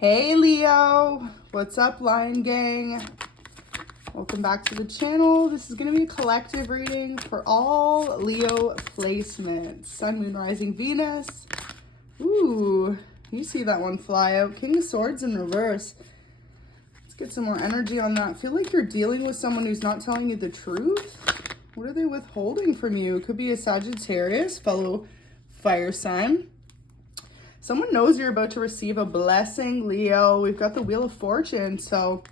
Hey Leo, what's up Lion Gang? Welcome back to the channel. This is going to be a collective reading for all Leo placements. Sun, Moon, Rising, Venus. Ooh, you see that one fly out. King of Swords in reverse. Let's get some more energy on that. Feel like you're dealing with someone who's not telling you the truth. What are they withholding from you? It could be a Sagittarius, fellow fire sign. Someone knows you're about to receive a blessing, Leo. We've got the Wheel of Fortune. So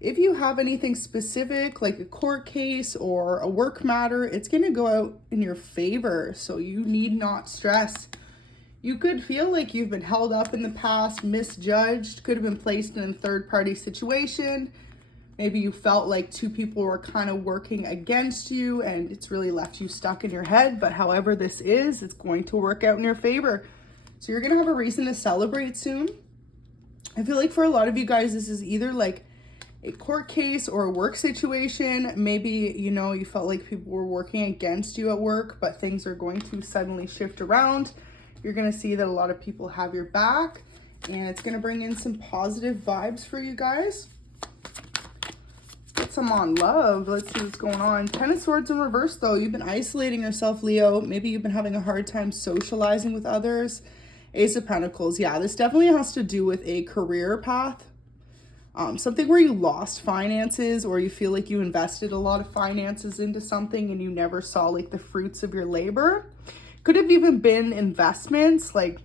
if you have anything specific, like a court case or a work matter, it's going to go out in your favor. So you need not stress. You could feel like you've been held up in the past, misjudged, could have been placed in a third-party situation. Maybe you felt like two people were kind of working against you and it's really left you stuck in your head. But however this is, it's going to work out in your favor. So you're going to have a reason to celebrate soon. I feel like for a lot of you guys, this is either like a court case or a work situation. Maybe, you know, you felt like people were working against you at work, but things are going to suddenly shift around. You're going to see that a lot of people have your back and it's going to bring in some positive vibes for you guys. Let's get some on love. Let's see what's going on. Ten of Swords in reverse though. You've been isolating yourself, Leo. Maybe you've been having a hard time socializing with others. Ace of Pentacles. Yeah, this definitely has to do with a career path. Something where you lost finances or you feel like you invested a lot of finances into something and you never saw like the fruits of your labor. Could have even been investments like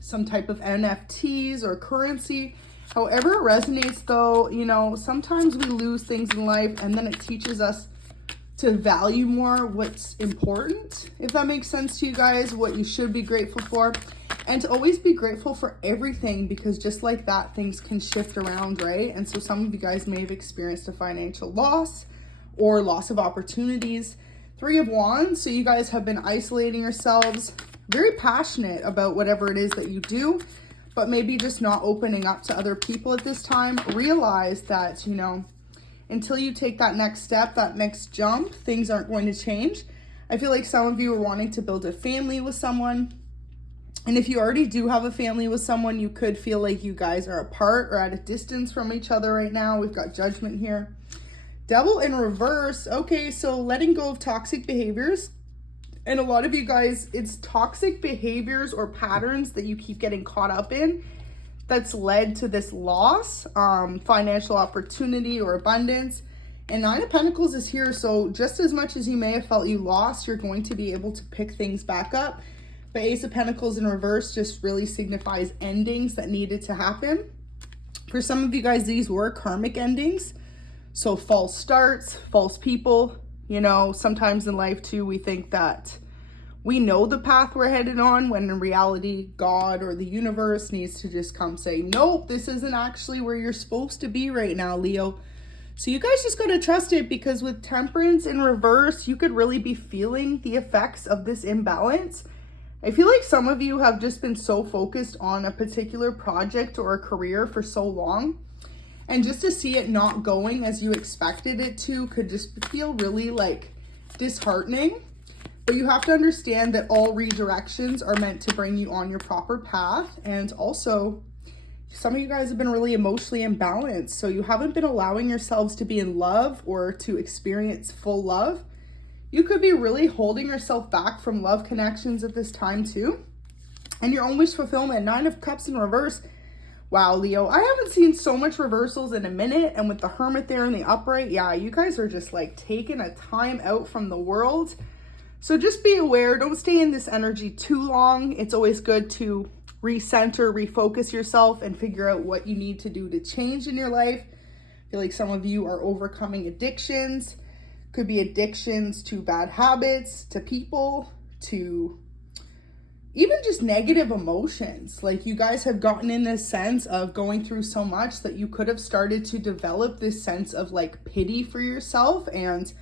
some type of NFTs or currency. However it resonates though, you know, sometimes we lose things in life and then it teaches us to value more what's important, if that makes sense to you guys, what you should be grateful for. And to always be grateful for everything, because just like that, things can shift around, right? And so some of you guys may have experienced a financial loss or loss of opportunities. Three of Wands, so you guys have been isolating yourselves, very passionate about whatever it is that you do, but maybe just not opening up to other people at this time. Realize that, you know, until you take that next step, that next jump, things aren't going to change. I feel like some of you are wanting to build a family with someone. And if you already do have a family with someone, you could feel like you guys are apart or at a distance from each other right now. We've got Judgment here. Devil in reverse. Okay, so letting go of toxic behaviors. And a lot of you guys, it's toxic behaviors or patterns that you keep getting caught up in that's led to this loss, financial opportunity or abundance. And Nine of Pentacles is here. So just as much as you may have felt you lost, you're going to be able to pick things back up. But Ace of Pentacles in reverse just really signifies endings that needed to happen. For some of you guys, these were karmic endings. So false starts, false people. You know, sometimes in life too, we think that we know the path we're headed on, when in reality, God or the universe needs to just come say, nope, this isn't actually where you're supposed to be right now, Leo. So you guys just got to trust it, because with Temperance in reverse, you could really be feeling the effects of this imbalance. I feel like some of you have just been so focused on a particular project or a career for so long, and just to see it not going as you expected it to could just feel really like disheartening. But you have to understand that all redirections are meant to bring you on your proper path. And also, some of you guys have been really emotionally imbalanced, so you haven't been allowing yourselves to be in love or to experience full love. You could be really holding yourself back from love connections at this time too. And your own wish fulfillment. Nine of Cups in reverse. Wow, Leo, I haven't seen so much reversals in a minute. And with the Hermit there in the upright, yeah, you guys are just like taking a time out from the world. So just be aware, don't stay in this energy too long. It's always good to recenter, refocus yourself and figure out what you need to do to change in your life. I feel like some of you are overcoming addictions. Could be addictions to bad habits, to people, to even just negative emotions. Like you guys have gotten in this sense of going through so much that you could have started to develop this sense of like pity for yourself. And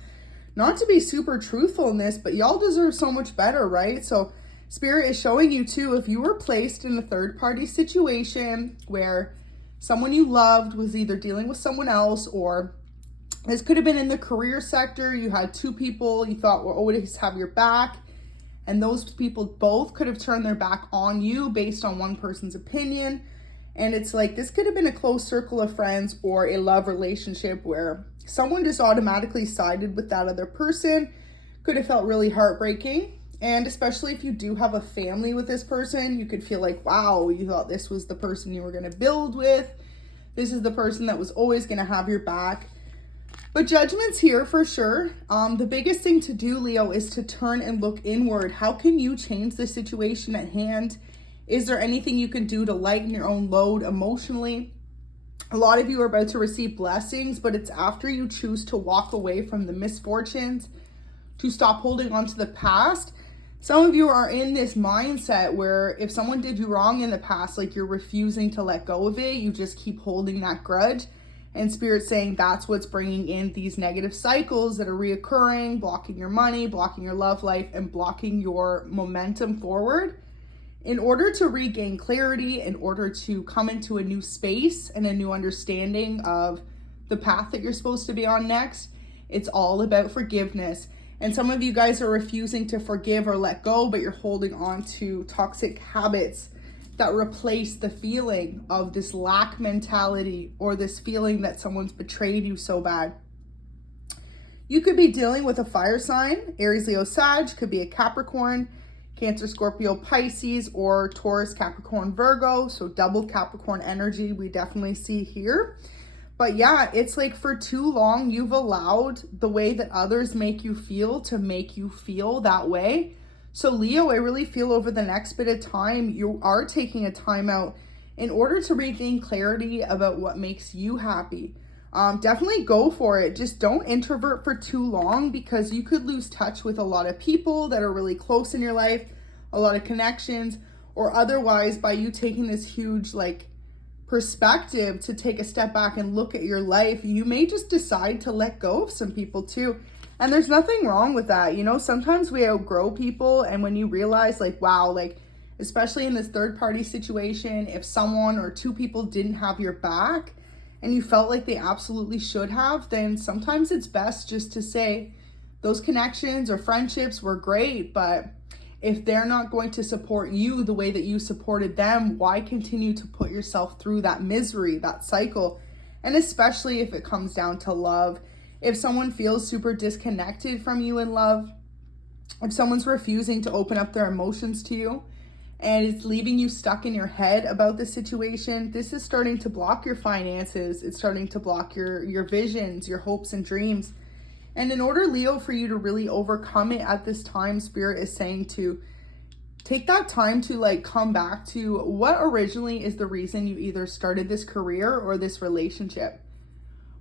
not to be super truthful in this, but y'all deserve so much better, right? So Spirit is showing you too, if you were placed in a third-party situation where someone you loved was either dealing with someone else, or this could have been in the career sector. You had two people you thought will always have your back, and those people both could have turned their back on you based on one person's opinion. And it's like, this could have been a close circle of friends or a love relationship where someone just automatically sided with that other person. Could have felt really heartbreaking. And especially if you do have a family with this person, you could feel like, wow, you thought this was the person you were going to build with. This is the person that was always going to have your back. But judgment's here for sure. The biggest thing to do, Leo, is to turn and look inward. How can you change the situation at hand? Is there anything you can do to lighten your own load emotionally? A lot of you are about to receive blessings, but it's after you choose to walk away from the misfortunes, to stop holding on to the past. Some of you are in this mindset where if someone did you wrong in the past, like you're refusing to let go of it, you just keep holding that grudge. And Spirit's saying that's what's bringing in these negative cycles that are reoccurring, blocking your money, blocking your love life, and blocking your momentum forward. In order to regain clarity, in order to come into a new space and a new understanding of the path that you're supposed to be on next, it's all about forgiveness. And some of you guys are refusing to forgive or let go, but you're holding on to toxic habits that replace the feeling of this lack mentality or this feeling that someone's betrayed you so bad. You could be dealing with a fire sign, Aries, Leo, Sag, could be a Capricorn, Cancer, Scorpio, Pisces, or Taurus, Capricorn, Virgo. So double Capricorn energy we definitely see here. But yeah, it's like for too long, you've allowed the way that others make you feel to make you feel that way. So Leo, I really feel over the next bit of time, you are taking a time out in order to regain clarity about what makes you happy. Definitely go for it. Just don't introvert for too long, because you could lose touch with a lot of people that are really close in your life, a lot of connections, or otherwise by you taking this huge like perspective to take a step back and look at your life, you may just decide to let go of some people too. And there's nothing wrong with that. You know, sometimes we outgrow people, and when you realize like, wow, like especially in this third party situation, if someone or two people didn't have your back and you felt like they absolutely should have, then sometimes it's best just to say those connections or friendships were great, but if they're not going to support you the way that you supported them, why continue to put yourself through that misery, that cycle? And especially if it comes down to love. If someone feels super disconnected from you in love, if someone's refusing to open up their emotions to you and it's leaving you stuck in your head about the situation, this is starting to block your finances. It's starting to block your visions, your hopes and dreams. And in order, Leo, for you to really overcome it at this time, Spirit is saying to take that time to like come back to what originally is the reason you either started this career or this relationship.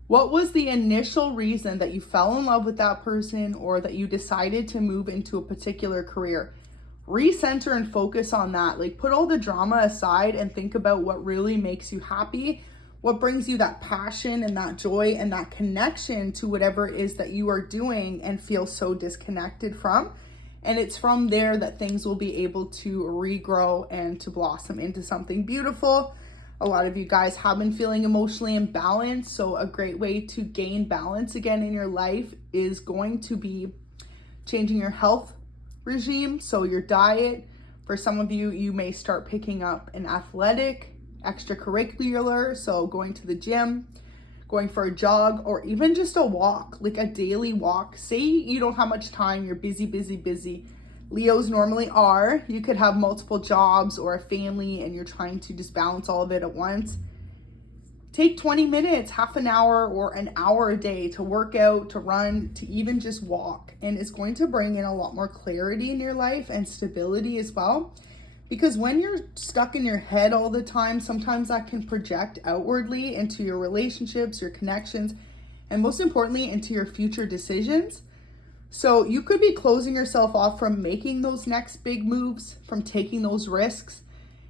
What was the initial reason that you fell in love with that person or that you decided to move into a particular career? Recenter and focus on that. Like put all the drama aside and think about what really makes you happy. What brings you that passion and that joy and that connection to whatever it is that you are doing and feel so disconnected from. And it's from there that things will be able to regrow and to blossom into something beautiful. A lot of you guys have been feeling emotionally imbalanced. So a great way to gain balance again in your life is going to be changing your health regime. So your diet. For some of you, you may start picking up an athletic extracurricular, so going to the gym, going for a jog, or even just a walk, like a daily walk. Say you don't have much time, you're busy. Leos normally are. You could have multiple jobs or a family and you're trying to just balance all of it at once. Take 20 minutes, half an hour, or an hour a day to work out, to run, to even just walk. And it's going to bring in a lot more clarity in your life and stability as well. Because when you're stuck in your head all the time, sometimes that can project outwardly into your relationships, your connections, and most importantly, into your future decisions. So you could be closing yourself off from making those next big moves, from taking those risks,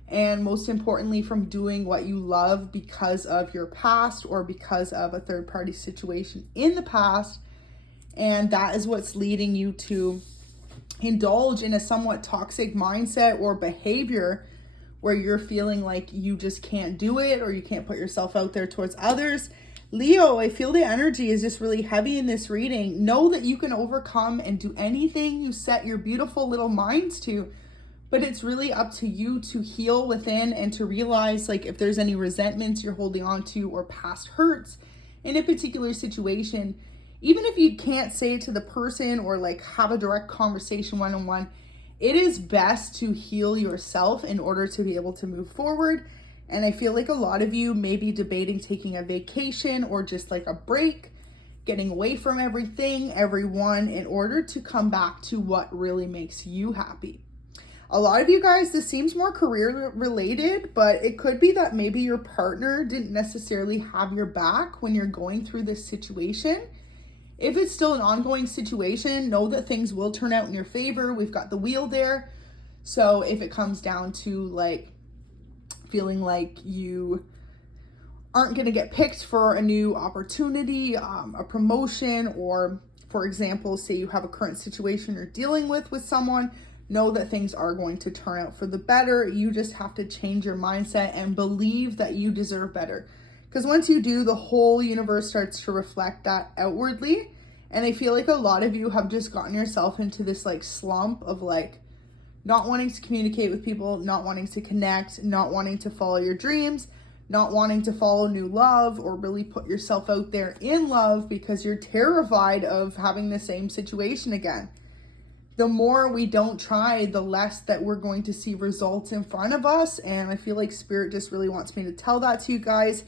and most importantly, from doing what you love because of your past or because of a third-party situation in the past. And that is what's leading you to indulge in a somewhat toxic mindset or behavior where you're feeling like you just can't do it or you can't put yourself out there towards others. Leo, I feel the energy is just really heavy in this reading. Know that you can overcome and do anything you set your beautiful little minds to. but it's really up to you to heal within and to realize like if there's any resentments you're holding on to or past hurts in a particular situation. Even if you can't say it to the person or like have a direct conversation one-on-one, it is best to heal yourself in order to be able to move forward. And I feel like a lot of you may be debating taking a vacation or just like a break, getting away from everything, everyone, in order to come back to what really makes you happy. A lot of you guys, this seems more career related, but it could be that maybe your partner didn't necessarily have your back when you're going through this situation. If it's still an ongoing situation, know that things will turn out in your favor. We've got the wheel there. So if it comes down to like feeling like you aren't going to get picked for a new opportunity, a promotion, or for example, say you have a current situation you're dealing with someone, know that things are going to turn out for the better. You just have to change your mindset and believe that you deserve better. Because once you do, the whole universe starts to reflect that outwardly. And I feel like a lot of you have just gotten yourself into this like slump of like not wanting to communicate with people, not wanting to connect, not wanting to follow your dreams, not wanting to follow new love or really put yourself out there in love because you're terrified of having the same situation again. The more we don't try, the less that we're going to see results in front of us. And I feel like Spirit just really wants me to tell that to you guys.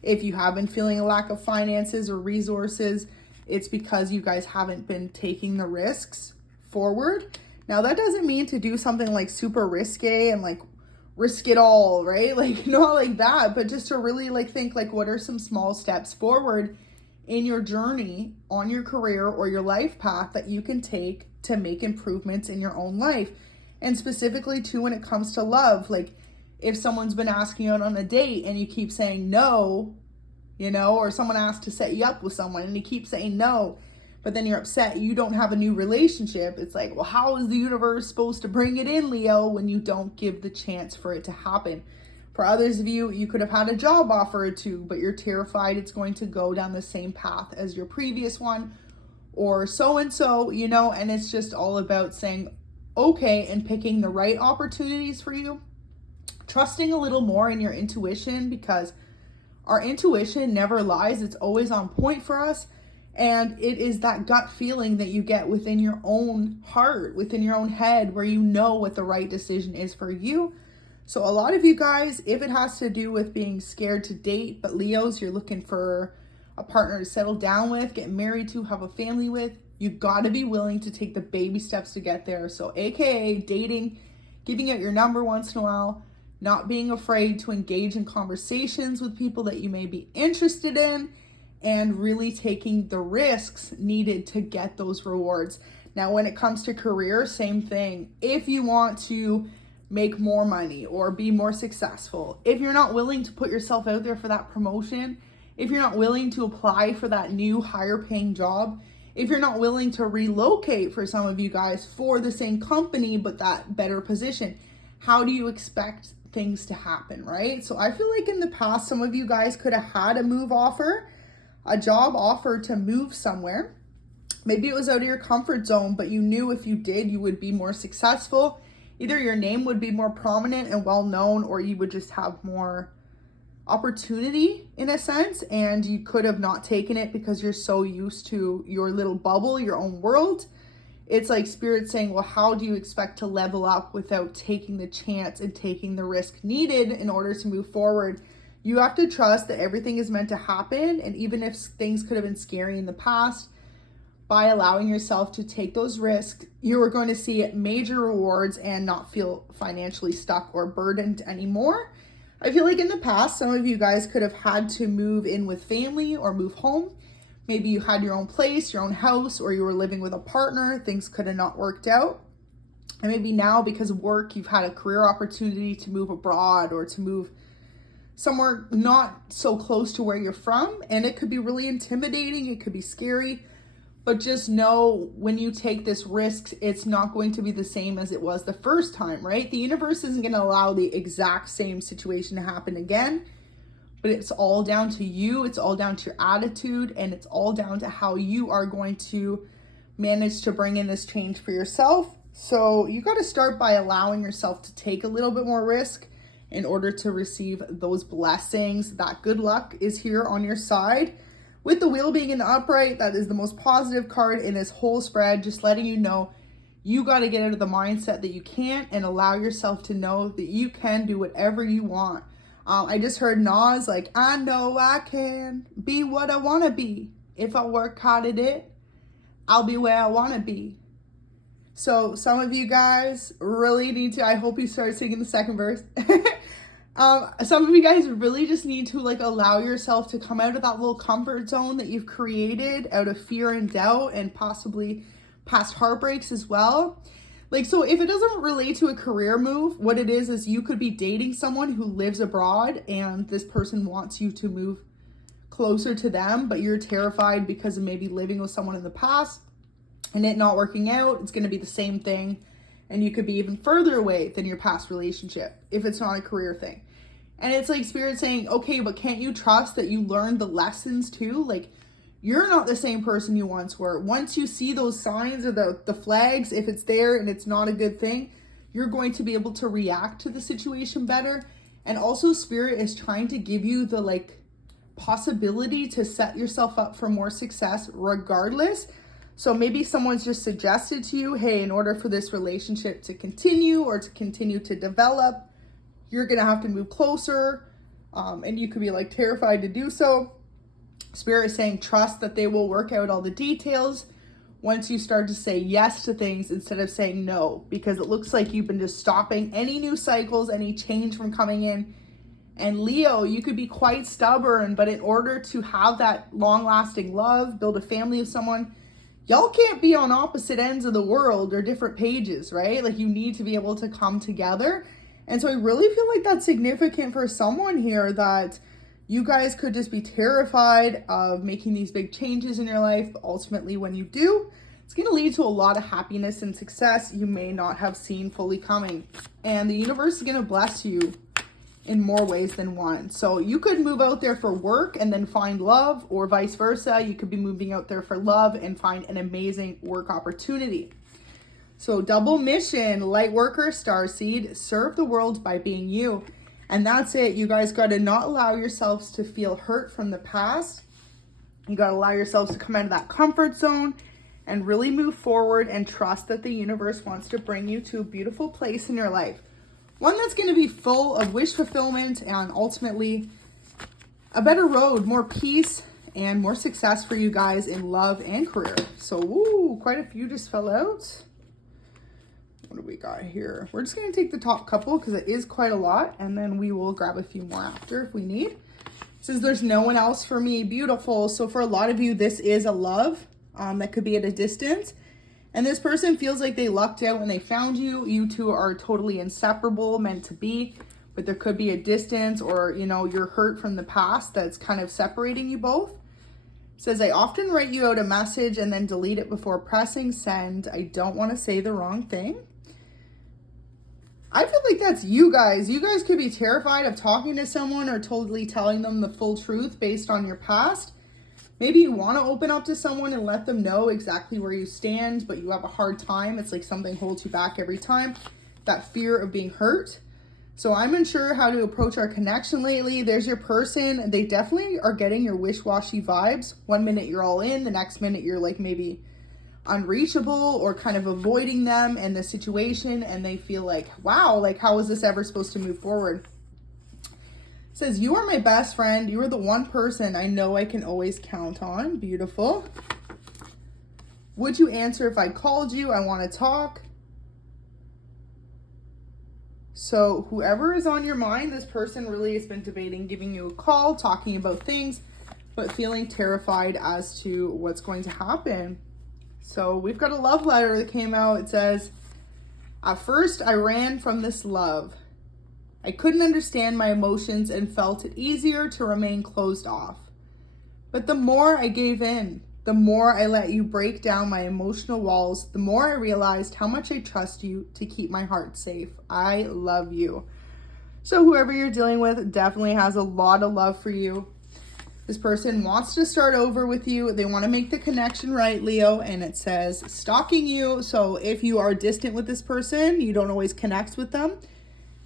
If you have been feeling a lack of finances or resources, it's because you guys haven't been taking the risks forward. Now, that doesn't mean to do something like super risque and like risk it all, right? Like not like that, but just to really like think like what are some small steps forward in your journey on your career or your life path that you can take to make improvements in your own life. And specifically too, when it comes to love, like if someone's been asking you out on a date and you keep saying no, you know, or someone asks to set you up with someone and you keep saying no, but then you're upset you don't have a new relationship. It's like, well, how is the universe supposed to bring it in, Leo, when you don't give the chance for it to happen? For others of you, you could have had a job offer or two, but you're terrified it's going to go down the same path as your previous one or so-and-so, you know, and it's just all about saying okay and picking the right opportunities for you. Trusting a little more in your intuition, because our intuition never lies. It's always on point for us. And it is that gut feeling that you get within your own heart, within your own head, where you know what the right decision is for you. So a lot of you guys, if it has to do with being scared to date, but Leos, you're looking for a partner to settle down with, get married to, have a family with, you got to be willing to take the baby steps to get there. So AKA dating, giving out your number once in a while, not being afraid to engage in conversations with people that you may be interested in, and really taking the risks needed to get those rewards. Now, when it comes to career, same thing. If you want to make more money or be more successful, if you're not willing to put yourself out there for that promotion, if you're not willing to apply for that new higher paying job, if you're not willing to relocate for some of you guys for the same company but that better position, how do you expect things to happen, right? So I feel like in the past, some of you guys could have had a move offer, a job offer to move somewhere. Maybe it was out of your comfort zone, but you knew if you did, you would be more successful. Either your name would be more prominent and well known, or you would just have more opportunity in a sense, and you could have not taken it because you're so used to your little bubble, your own world. It's like Spirit saying, well, how do you expect to level up without taking the chance and taking the risk needed in order to move forward? You have to trust that everything is meant to happen. And even if things could have been scary in the past, by allowing yourself to take those risks, you are going to see major rewards and not feel financially stuck or burdened anymore. I feel like in the past, some of you guys could have had to move in with family or move home. Maybe you had your own place, your own house, or you were living with a partner. Things could have not worked out. And maybe now, because of work, you've had a career opportunity to move abroad or to move somewhere not so close to where you're from. And it could be really intimidating. It could be scary. But just know when you take this risk, it's not going to be the same as it was the first time, right? The universe isn't going to allow the exact same situation to happen again, but it's all down to you. It's all down to your attitude, and it's all down to how you are going to manage to bring in this change for yourself. So you got to start by allowing yourself to take a little bit more risk in order to receive those blessings. That good luck is here on your side. With the wheel being in the upright, that is the most positive card in this whole spread, just letting you know you got to get out of the mindset that you can't and allow yourself to know that you can do whatever you want. I just heard Nas like, I know I can be what I want to be. If I work hard at it, I'll be where I want to be. So some of you guys really need to, I hope you start singing the second verse. Some of you guys really just need to like allow yourself to come out of that little comfort zone that you've created out of fear and doubt and possibly past heartbreaks as well. Like, so if it doesn't relate to a career move, what it is you could be dating someone who lives abroad and this person wants you to move closer to them, but you're terrified because of maybe living with someone in the past and it not working out. It's going to be the same thing. And you could be even further away than your past relationship if it's not a career thing. And it's like Spirit saying, okay, but can't you trust that you learned the lessons too? Like, you're not the same person you once were. Once you see those signs or the flags, if it's there and it's not a good thing, you're going to be able to react to the situation better. And also Spirit is trying to give you the like possibility to set yourself up for more success regardless. So maybe someone's just suggested to you, hey, in order for this relationship to continue or to continue to develop, you're going to have to move closer. And you could be like terrified to do so. Spirit is saying trust that they will work out all the details once you start to say yes to things instead of saying no, because it looks like you've been just stopping any new cycles, any change from coming in. And Leo, you could be quite stubborn, but in order to have that long-lasting love, build a family with someone, y'all can't be on opposite ends of the world or different pages, right? Like, you need to be able to come together. And so I really feel like that's significant for someone here, that you guys could just be terrified of making these big changes in your life. But ultimately, when you do, it's going to lead to a lot of happiness and success you may not have seen fully coming. And the universe is going to bless you in more ways than one. So you could move out there for work and then find love, or vice versa. You could be moving out there for love and find an amazing work opportunity. So double mission, light worker, starseed, serve the world by being you. And that's it. You guys got to not allow yourselves to feel hurt from the past. You got to allow yourselves to come out of that comfort zone and really move forward and trust that the universe wants to bring you to a beautiful place in your life. One that's going to be full of wish fulfillment and ultimately a better road, more peace and more success for you guys in love and career. So, quite a few just fell out. What do we got here? We're just going to take the top couple because it is quite a lot, and then we will grab a few more after if we need. It says there's no one else for me. Beautiful. So for a lot of you, this is a love that could be at a distance. And this person feels like they lucked out when they found you. You two are totally inseparable, meant to be. But there could be a distance or, you know, you're hurt from the past that's kind of separating you both. It says, I often write you out a message and then delete it before pressing send. I don't want to say the wrong thing. I feel like that's you guys. You guys could be terrified of talking to someone or totally telling them the full truth based on your past. Maybe you want to open up to someone and let them know exactly where you stand, but you have a hard time. It's like something holds you back every time. That fear of being hurt. So I'm unsure how to approach our connection lately. There's your person. They definitely are getting your wish-washy vibes. One minute you're all in, the next minute you're like maybe unreachable or kind of avoiding them and the situation, and they feel like, wow, like how is this ever supposed to move forward? It says, you are my best friend. You are the one person I know I can always count on. Beautiful. Would you answer if I called you? I want to talk. So whoever is on your mind, this person really has been debating giving you a call, talking about things, but feeling terrified as to what's going to happen. So we've got a love letter that came out. It says, at first I ran from this love. I couldn't understand my emotions and felt it easier to remain closed off. But the more I gave in, the more I let you break down my emotional walls, the more I realized how much I trust you to keep my heart safe. I love you. So whoever you're dealing with definitely has a lot of love for you. This person wants to start over with you. They want to make the connection right, Leo, and it says stalking you. So if you are distant with this person, you don't always connect with them.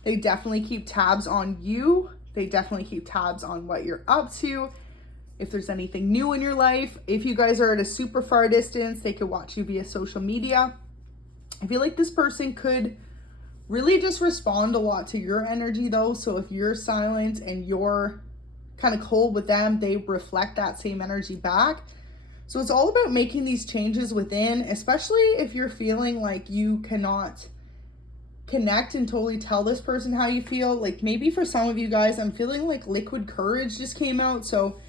They definitely keep tabs on you. They definitely keep tabs on what you're up to. If there's anything new in your life, if you guys are at a super far distance, they could watch you via social media. I feel like this person could really just respond a lot to your energy though. So if you're silent and you're kind of cold with them, they reflect that same energy back. So it's all about making these changes within, especially if you're feeling like you cannot connect and totally tell this person how you feel. Like maybe for some of you guys, I'm feeling like liquid courage just came out. So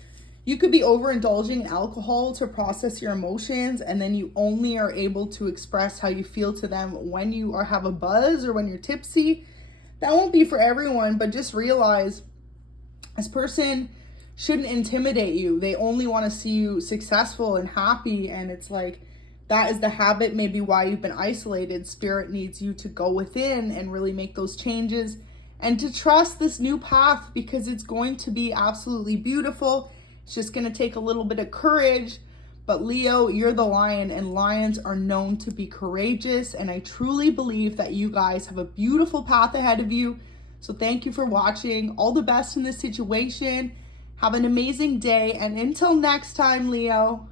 you could be overindulging in alcohol to process your emotions, and then you only are able to express how you feel to them when you have a buzz or when you're tipsy. That won't be for everyone, but just realize this person shouldn't intimidate you. They only want to see you successful and happy. And it's like, that is the habit, maybe why you've been isolated. Spirit needs you to go within and really make those changes and to trust this new path, because it's going to be absolutely beautiful. It's just going to take a little bit of courage. But Leo, you're the lion, and lions are known to be courageous. And I truly believe that you guys have a beautiful path ahead of you. So thank you for watching. All the best in this situation. Have an amazing day. And until next time, Leo.